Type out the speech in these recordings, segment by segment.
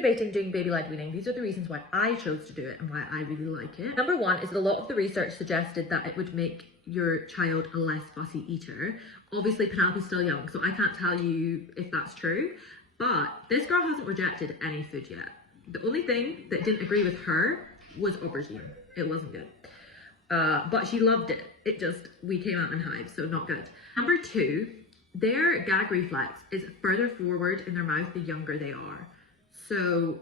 debating doing baby-led weaning, these are the reasons why I chose to do it and why I really like it. Number one is that a lot of the research suggested that it would make your child a less fussy eater. Obviously, Penelope's still young, so I can't tell you if that's true, but this girl hasn't rejected any food yet. The only thing that didn't agree with her was aubergine. It wasn't good. But she loved it. We came out in hives, so not good. Number two, their gag reflex is further forward in their mouth the younger they are. So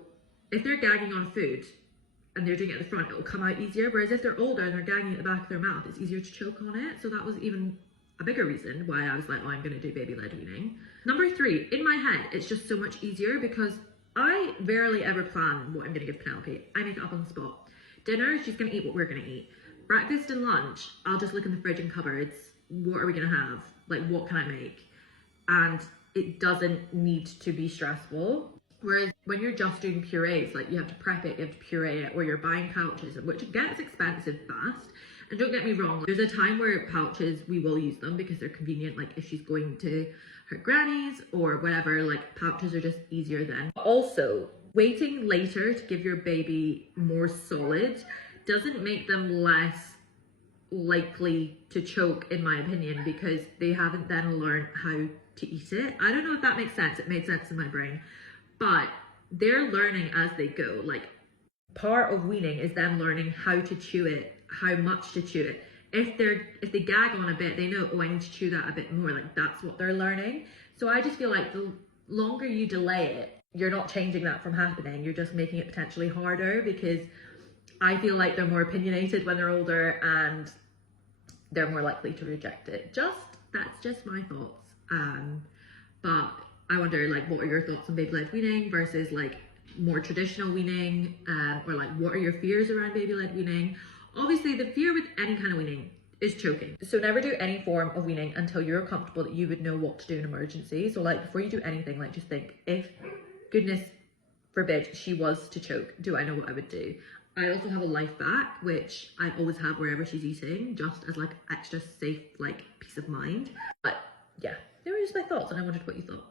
if they're gagging on food and they're doing it at the front, it'll come out easier. Whereas if they're older and they're gagging at the back of their mouth, it's easier to choke on it. So that was even a bigger reason why I was like, oh, I'm going to do baby-led weaning. Number three, in my head, it's just so much easier because I rarely ever plan what I'm going to give Penelope. I make it up on the spot. Dinner, she's going to eat what we're going to eat. Breakfast and lunch, I'll just look in the fridge and cupboards. What are we going to have? Like, what can I make? And it doesn't need to be stressful. Whereas when you're just doing purees, like you have to prep it, you have to puree it, or you're buying pouches, which gets expensive fast. And don't get me wrong, there's a time where pouches, we will use them because they're convenient. Like if she's going to her granny's or whatever, like pouches are just easier then. Also, waiting later to give your baby more solid doesn't make them less likely to choke, in my opinion, because they haven't then learned how to eat it. I don't know if that makes sense. It made sense in my brain. But they're learning as they go. Like, part of weaning is them learning how to chew it, how much to chew it. If they gag on a bit, they know, oh, I need to chew that a bit more. Like, that's what they're learning. So I just feel like the longer you delay it, you're not changing that from happening. You're just making it potentially harder, because I feel like they're more opinionated when they're older and they're more likely to reject it. That's just my thoughts. But I wonder, like, what are your thoughts on baby-led weaning versus like more traditional weaning, or like what are your fears around baby-led weaning? Obviously, the fear with any kind of weaning is choking. So never do any form of weaning until you're comfortable that you would know what to do in emergency. So like before you do anything, like just think, if goodness forbid she was to choke, do I know what I would do? I also have a life back, which I always have wherever she's eating, just as like extra safe, like peace of mind. But yeah, they were just my thoughts and I wondered what you thought.